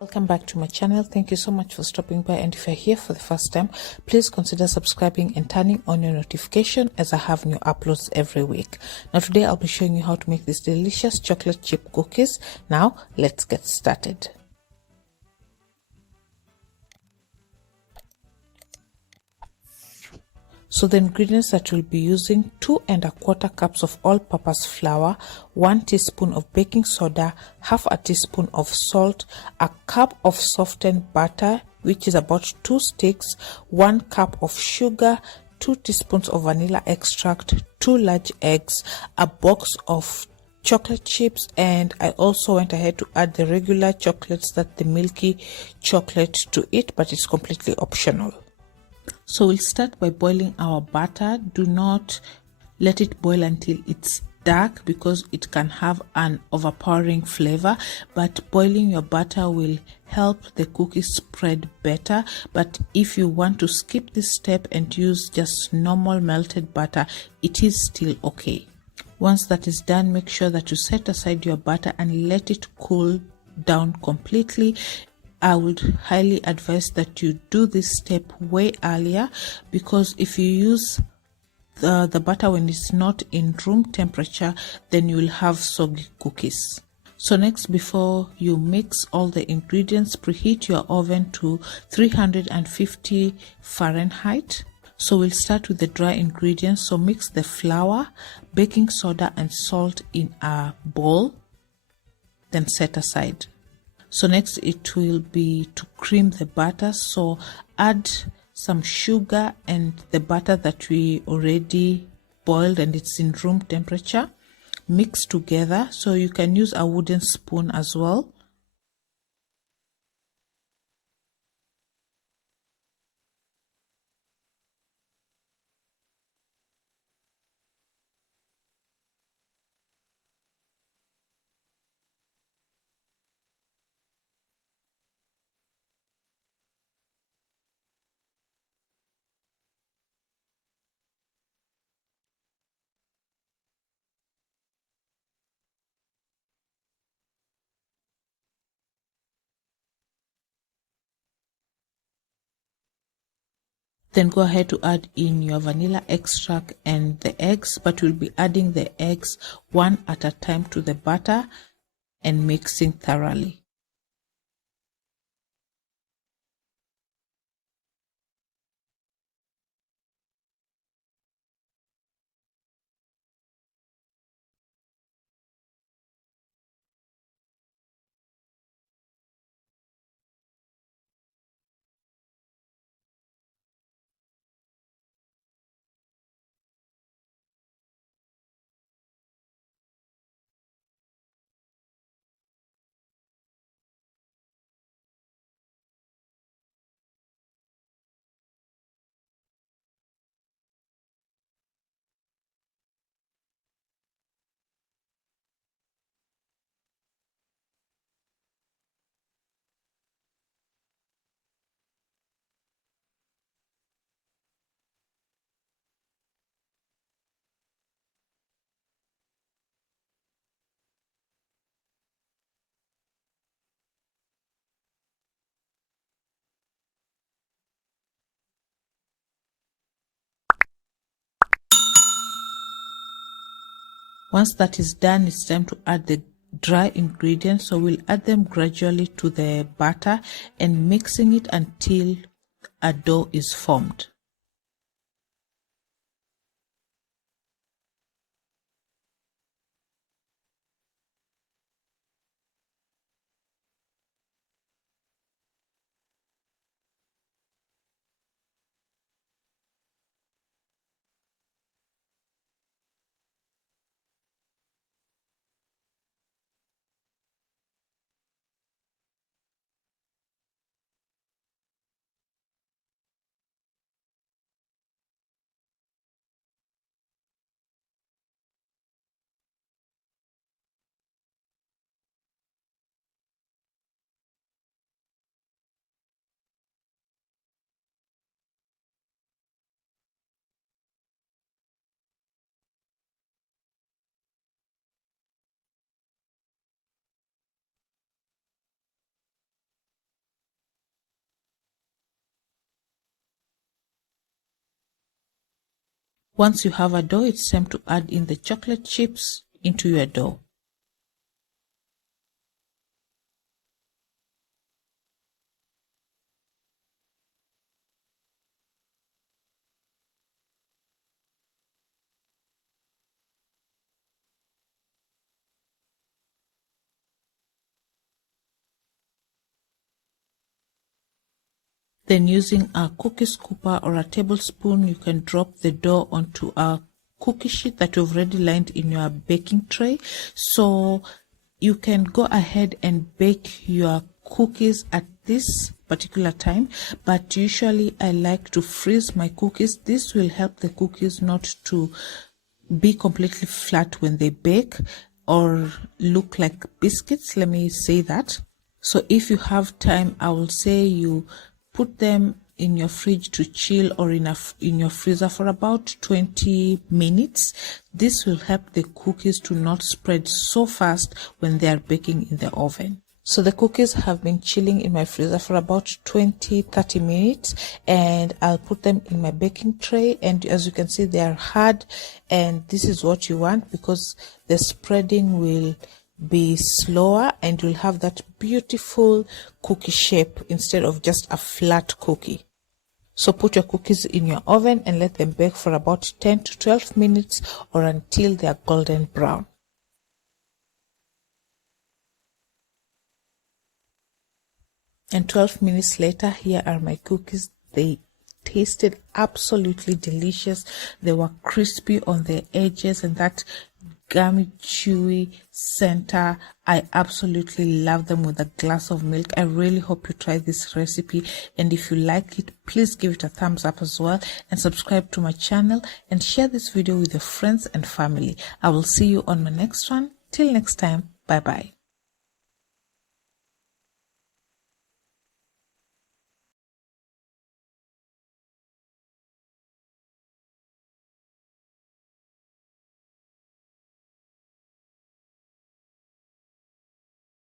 Welcome back to my channel. Thank you so much for stopping by, and if you're here for the first time, please consider subscribing and turning on your notification as I have new uploads every week. Now today I'll be showing you how to make these delicious chocolate chip cookies. Now let's get started. So the ingredients that we'll be using: 2 1/4 cups of all-purpose flour, 1 teaspoon of baking soda, half a teaspoon of salt, a cup of softened butter, which is about 2 sticks, 1 cup of sugar, 2 teaspoons of vanilla extract, 2 large eggs, a box of chocolate chips, and I also went ahead to add the regular chocolates, that the milky chocolate, to it, but it's completely optional. So we'll start by boiling our butter. Do not let it boil until it's dark because it can have an overpowering flavor, but boiling your butter will help the cookies spread better. But if you want to skip this step and use just normal melted butter, it is still okay. Once that is done, make sure that you set aside your butter and let it cool down completely. I would highly advise that you do this step way earlier, because if you use the butter when it's not in room temperature, then you will have soggy cookies. So next, before you mix all the ingredients, preheat your oven to 350 Fahrenheit. So we'll start with the dry ingredients. So mix the flour, baking soda and salt in a bowl, then set aside. So next it will be to cream the butter. So add some sugar and the butter that we already boiled and it's in room temperature. Mix together. So you can use a wooden spoon as well. Then go ahead to add in your vanilla extract and the eggs, but we'll be adding the eggs one at a time to the butter and mixing thoroughly. Once that is done, it's time to add the dry ingredients. So we'll add them gradually to the batter and mixing it until a dough is formed. Once you have a dough, it's time to add in the chocolate chips into your dough. Then using a cookie scooper or a tablespoon, you can drop the dough onto a cookie sheet that you've already lined in your baking tray. So you can go ahead and bake your cookies at this particular time, but usually I like to freeze my cookies. This will help the cookies not to be completely flat when they bake or look like biscuits, let me say that. So if you have time, I will say you put them in your fridge to chill or in your freezer for about 20 minutes. This will help the cookies to not spread so fast when they are baking in the oven. So the cookies have been chilling in my freezer for about 20-30 minutes, and I'll put them in my baking tray. And as you can see, they are hard, and this is what you want because the spreading will be slower and you'll have that beautiful cookie shape instead of just a flat cookie. So put your cookies in your oven and let them bake for about 10 to 12 minutes or until they are golden brown. And 12 minutes later, here are my cookies. They tasted absolutely delicious. They were crispy on the edges and that gummy, chewy center. I absolutely love them with a glass of milk. I really hope you try this recipe, and if you like it, please give it a thumbs up as well, and subscribe to my channel and share this video with your friends and family. I will see you on my next one. Till next time, bye bye.